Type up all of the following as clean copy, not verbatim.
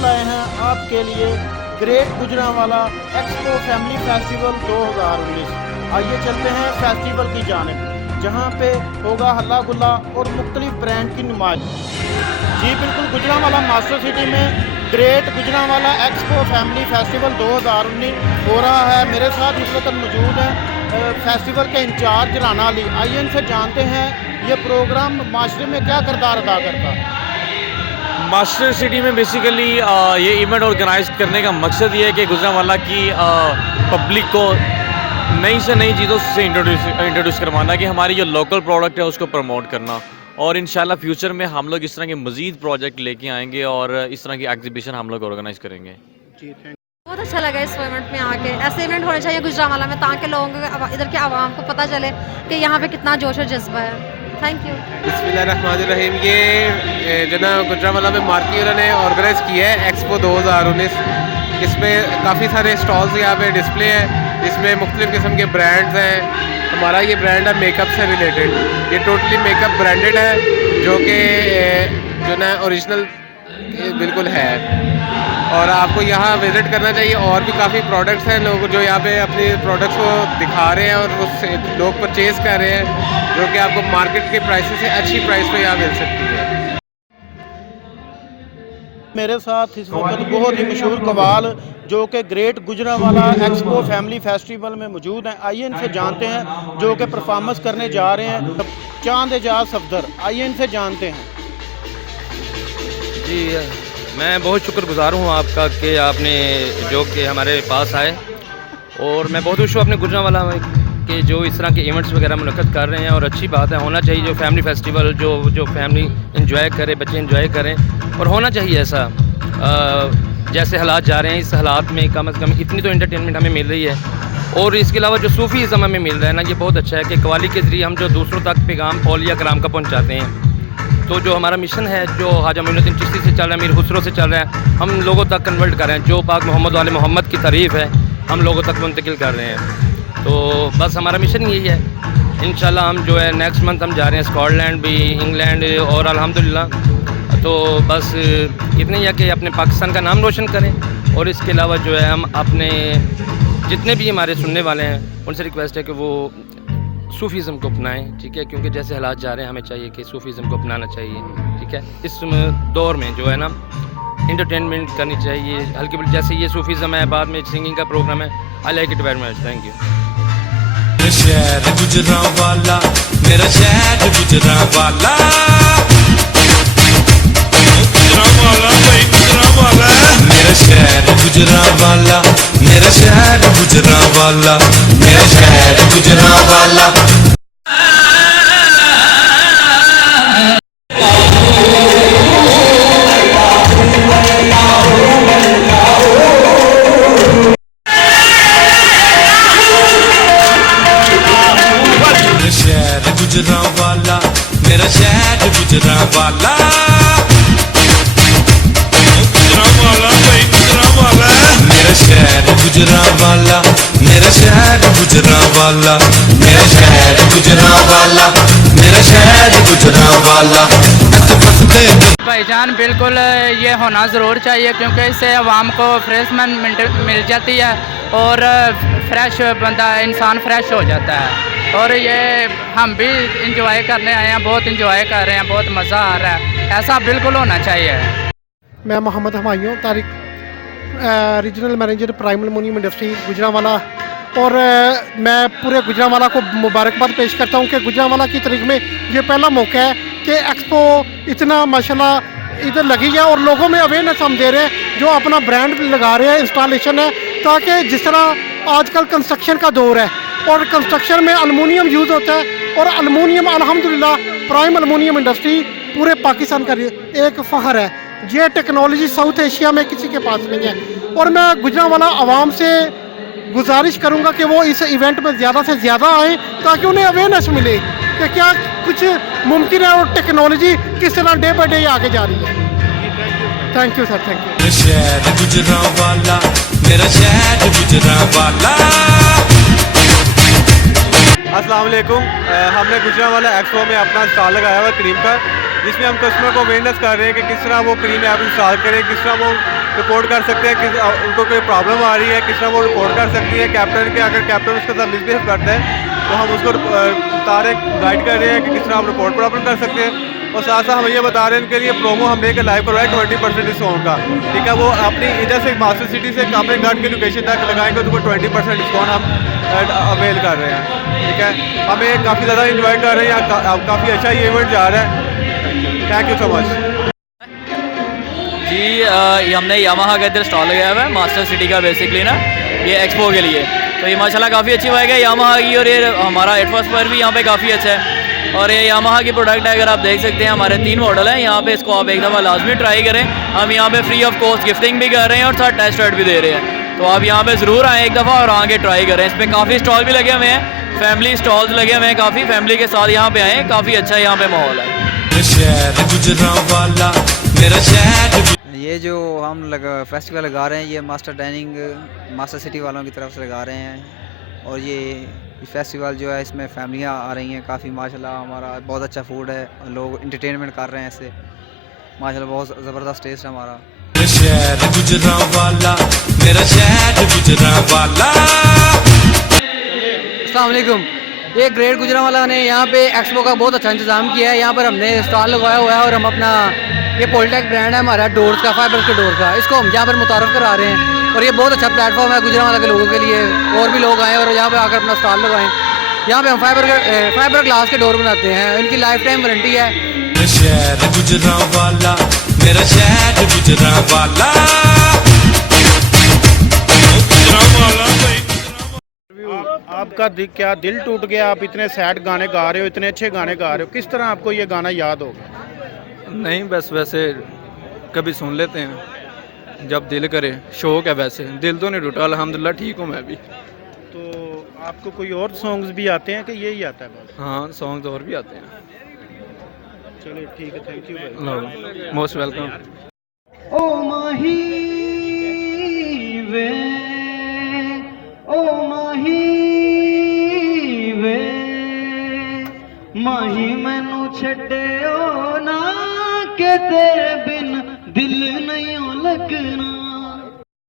लाए हैं आपके लिए great Gujranwala expo family festival 2019। आइए चलते हैं फेस्टिवल की जानिब, जहां पे होगा हल्ला गुल्ला और मुख्तलिफ ब्रांड की नुमाइश। जी बिल्कुल, गुजरांवाला मास्टर सिटी में great Gujranwala expo family festival 2019 हो रहा है। मेरे साथ इस वक्त मौजूद हैं फेस्टिवल के इंचार्ज राना अली। आइए इनसे जानते हैं ये प्रोग्राम माशरे में क्या किरदार अदा करता है। मास्टर सिटी में बेसिकली ये इवेंट ऑर्गेनाइज करने का मकसद ये है कि गुजरांवाला की पब्लिक को नई से नई चीज़ों से इंट्रोड्यूस करवाना, कि हमारी जो लोकल प्रोडक्ट है उसको प्रमोट करना, और इंशाल्लाह फ्यूचर में हम लोग इस तरह के मज़ीद प्रोजेक्ट लेके आएंगे और इस तरह की एग्जीबिशन हम लोग ऑर्गेनाइज करेंगे। जी थैंक। बहुत अच्छा लगा इस इवेंट में आके। ऐसे इवेंट होने चाहिए गुजरांवाला में, ताकि लोगों को, इधर के आवाम को पता चले कि यहाँ पे कितना जोश और जज्बा है। Thank you. बिस्मिल्लाहिर्रहमानिर्रहीम। ये जो ना गुजरांवाला में मार्केट उन्होंने ऑर्गेनाइज़ किया है एक्सपो 2019। इसमें काफ़ी सारे स्टॉल्स यहाँ पे डिस्प्ले हैं, इसमें मुख्तलिफ़ किस्म के ब्रांड्स हैं। हमारा ये ब्रांड है मेकअप से रिलेटेड, ये टोटली मेकअप ब्रांडेड है, जो कि जो ना ओरिजिनल बिल्कुल है। और आपको यहाँ विज़िट करना चाहिए। और भी काफ़ी प्रोडक्ट्स हैं, लोग जो यहाँ पे अपने प्रोडक्ट्स को दिखा रहे हैं और उससे लोग परचेज़ कर रहे हैं, जो कि आपको मार्केट के प्राइस से अच्छी प्राइस पे यहाँ मिल सकती है। मेरे साथ इस वक्त बहुत ही मशहूर कवाल जो कि great Gujranwala expo family festival में मौजूद हैं। आइए इनसे जानते हैं जो कि परफॉर्मेंस करने जा रहे हैं, चांद एजाज सफदर। आइए इनसे जानते हैं। जी मैं बहुत शुक्रगुजार हूँ आपका कि आपने जो कि हमारे पास आए, और मैं बहुत खुश हूँ अपने गुजरांवाला में कि जो इस तरह के इवेंट्स वगैरह मुनक़्क़द कर रहे हैं, और अच्छी बात है, होना चाहिए। जो फैमिली फेस्टिवल जो फैमिली इंजॉय करे, बच्चे इंजॉय करें, और होना चाहिए ऐसा। जैसे हालात जा रहे हैं, इस हालात में कम से कम इतनी तो एंटरटेनमेंट हमें मिल रही है। और इसके अलावा जो सूफ़ीज़्म हमें मिल रहा है ना, ये बहुत अच्छा है कि कव्वाली के ज़रिए हम जो दूसरों तक पैगाम औलिया कराम का पहुँचाते हैं। तो जो हमारा मिशन है, जो ख्वाजा मोइनुद्दीन चिश्ती से चल रहा है, मीर खुसरो से चल रहा है, हम लोगों तक कन्वर्ट कर रहे हैं। जो पाक मोहम्मद वाले मोहम्मद की तारीफ़ है, हम लोगों तक मुंतकिल कर रहे हैं। तो बस हमारा मिशन यही है। इंशाल्लाह हम जो है नेक्स्ट मंथ हम जा रहे हैं स्कॉटलैंड भी, इंग्लैंड, और अल्हम्दुलिल्लाह। तो बस इतना ही है कि अपने पाकिस्तान का नाम रोशन करें, और इसके अलावा जो है हम अपने जितने भी हमारे सुनने वाले हैं उनसे रिक्वेस्ट है कि वो सूफ़ीज़्म को अपनाएं, ठीक है, क्योंकि जैसे हालात जा रहे हैं हमें चाहिए कि सूफ़ीज़्म को अपनाना चाहिए, ठीक है। इस दौर में जो है ना इंटरटेनमेंट करनी चाहिए हल्की फुल्की, जैसे ये सूफ़ीज़्म है, बाद में सिंगिंग का प्रोग्राम है। I like it very much, thank you. शहर गुजरांवाला, मेरा शहर गुजरांवाला, गुजरांवाला भाई गुजरांवाला, मेरा शहर गुजरांवाला, मेरा शहर गुजरांवाला, मेरा शहर गुजरांवाला। गुजरांवाला, मेरा शहर गुजरांवाला, गुजरांवाला भाई गुजरांवाला, मेरा शहर गुजरांवाला, मेरा शहर गुजरांवाला, मेरा शहर गुजरांवाला, मेरा शहर गुजरांवाला। भाईजान बिल्कुल ये होना ज़रूर चाहिए, क्योंकि इससे आवाम को फ्रेशमेंट मिल जाती है, और फ्रेश बंदा इंसान फ्रेश हो जाता है। और ये हम भी इंजॉय करने आए हैं, बहुत इंजॉय कर रहे हैं, बहुत मज़ा आ रहा है। ऐसा बिल्कुल होना चाहिए। मैं Mohammad Humayun Tariq, regional manager prime aluminium industry Gujranwala, और मैं पूरे गुजरांवाला को मुबारकबाद पेश करता हूँ कि गुजरांवाला की तारीख में ये पहला मौका है कि एक्सपो इतना माशाल्लाह इधर लगी है, और लोगों में अवेयरनेस हम दे रहे हैं, जो अपना ब्रांड लगा रहे हैं, इंस्टॉलेशन है, ताकि जिस तरह आजकल कंस्ट्रक्शन का दौर है और कंस्ट्रक्शन में अलुमिनियम यूज़ होता है, और अलुमिनियम अल्हम्दुलिल्लाह प्राइम एल्युमिनियम इंडस्ट्री पूरे पाकिस्तान का एक फ़ख्र है। ये टेक्नोलॉजी साउथ एशिया में किसी के पास नहीं है, और मैं गुजरांवाला आवाम से गुजारिश करूंगा कि वो इस इवेंट में ज़्यादा से ज़्यादा आएँ, ताकि उन्हें अवेयरनेस मिले कि क्या कुछ मुमकिन है, और टेक्नोलॉजी किस तरह डे बाई डे आगे जा रही है। Thank you sir, thank you. शहर गुजरांवाला, मेरा शहर गुजरांवाला। अस्सलाम वालेकुम। हमने गुजरांवाला एक्सपो में अपना स्टॉल लगाया हुआ क्रीम का, जिसमें हम कस्टमर को अवेयरनेस कर रहे हैं कि किस तरह वो क्रीम ऐप इंस्टॉल करें, किस तरह वो रिपोर्ट कर सकते हैं, उनको कोई प्रॉब्लम आ रही है किस तरह वो रिपोर्ट कर सकती है कैप्टन के। अगर कैप्टन उसके साथ मिसबिहेव करता है तो हम उसको बता रहे गाइड कर रहे हैं कि किस तरह आप रिपोर्ट प्रॉब्लम कर सकते हैं। और साथ साथ हम ये बता रहे हैं इनके लिए प्रोमो हमने एक लाइव करवाया 20% डिस्काउंट का, ठीक है। वो अपनी इधर से मास्टर सिटी से अपने घर के लोकेशन तक लगाएंगे तो 20% डिस्काउंट हम अवेल कर रहे हैं, ठीक है। हमें काफ़ी ज़्यादा इंजॉय कर रहे हैं, काफ़ी अच्छा ये इवेंट जा रहा है। थैंक यू सो मच जी। ये हमने यामाहा का इधर स्टॉल लगाया हुआ है मास्टर सिटी का, बेसिकली ना ये एक्सपो के लिए। तो ये माशाल्लाह काफ़ी अच्छी बाइक है यामाहा की, और ये हमारा एटमॉस पर भी यहाँ पे काफ़ी अच्छा है। और ये यामाहा की प्रोडक्ट है, अगर आप देख सकते हैं हमारे 3 मॉडल हैं यहाँ पे, इसको आप एक दफ़ा लाजमी ट्राई करें। हम यहाँ पे फ्री ऑफ कॉस्ट गिफ्टिंग भी कर रहे हैं और साथ टेस्ट राइड भी दे रहे हैं, तो आप यहाँ पे ज़रूर आएँ एक दफ़ा और आके ट्राई करें। इस पर काफ़ी स्टॉल भी लगे हुए हैं, फैमिली स्टॉल्स लगे हुए हैं काफ़ी, फैमिली के साथ यहाँ पे आएँ, काफ़ी अच्छा यहाँ पे माहौल है। ये जो हम फेस्टिवल लगा रहे हैं ये मास्टर सिटी वालों की तरफ से लगा रहे हैं, और ये फेस्टिवल जो है इसमें फैमिलियाँ आ रही हैं काफ़ी माशाल्लाह। हमारा बहुत अच्छा फूड है, लोग इंटरटेनमेंट कर रहे हैं इससे, माशाल्लाह बहुत ज़बरदस्त टेस्ट है हमारा। अस्सलाम वालेकुम। ये ग्रेट गुजरांवाला ने यहाँ पे एक्सपो का बहुत अच्छा इंतज़ाम किया है। यहाँ पर हमने स्टॉल लगाया हुआ है और हम अपना ये पोलटेक ब्रांड है हमारा डोर्स का, फाइबर के डोर का, इसको हम यहाँ पर मुतारफ़ करा रहे हैं। और ये बहुत अच्छा प्लेटफॉर्म है गुजरांवाला के लोगों के लिए, और भी लोग आएँ और यहाँ पे आकर अपना स्टॉल लगाएं। यहाँ पे हम फाइबर ग्लास के डोर बनाते हैं, इनकी लाइफ टाइम वारंटी है। आपका क्या दिल टूट गया? आप इतने सैड गाने गा रहे हो, इतने अच्छे गाने गा रहे हो, किस तरह आपको ये गाना याद होगा? नहीं, बस वैसे कभी सुन लेते हैं जब दिल करे, शौक है। वैसे दिल तो नहीं टूटा, अल्हम्दुलिल्लाह ठीक हूँ मैं भी। तो आपको कोई और सॉन्ग्स भी आते हैं कि यही आता है बस? हाँ, सॉन्ग्स और भी आते हैं। चलिए ठीक है, थैंक यू भाई, मोस्ट वेलकम। ओ माही वे, ओ माही वे, माही मैनू छड्डियो ना के तेरे बिन दिल नहीं लगना।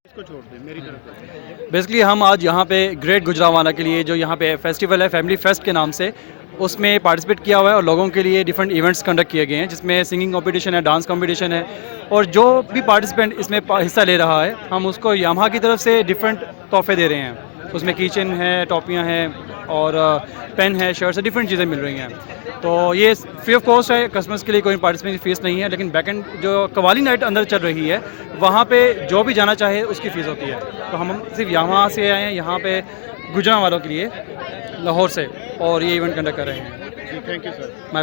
इसको छोड़ दे मेरी तरफ। बेसिकली हम आज यहाँ पे ग्रेट गुजरांवाला के लिए जो यहाँ पे फेस्टिवल है फैमिली फेस्ट के नाम से, उसमें पार्टिसिपेट किया हुआ है और लोगों के लिए डिफरेंट इवेंट्स कंडक्ट किए गए हैं, जिसमें सिंगिंग कंपटीशन है, डांस कंपटीशन है, और जो भी पार्टिसिपेंट इसमें हिस्सा ले रहा है हम उसको यामाहा की तरफ से डिफरेंट तोहफे दे रहे हैं। उसमें कीचेन है, टॉपियाँ हैं और पेन है, शर्ट्स है, डिफरेंट चीज़ें मिल रही हैं। तो ये फ्री ऑफ कॉस्ट है, कस्टमर्स के लिए कोई पार्टिसिपेशन फीस नहीं है। लेकिन बैकेंड जो कवाली नाइट अंदर चल रही है वहाँ पे जो भी जाना चाहे उसकी फ़ीस होती है। तो हम सिर्फ यहाँ से आए हैं यहाँ पे गुजरांवालों के लिए लाहौर से, और ये इवेंट कंडक्ट कर रहे हैं। Thank you sir. माय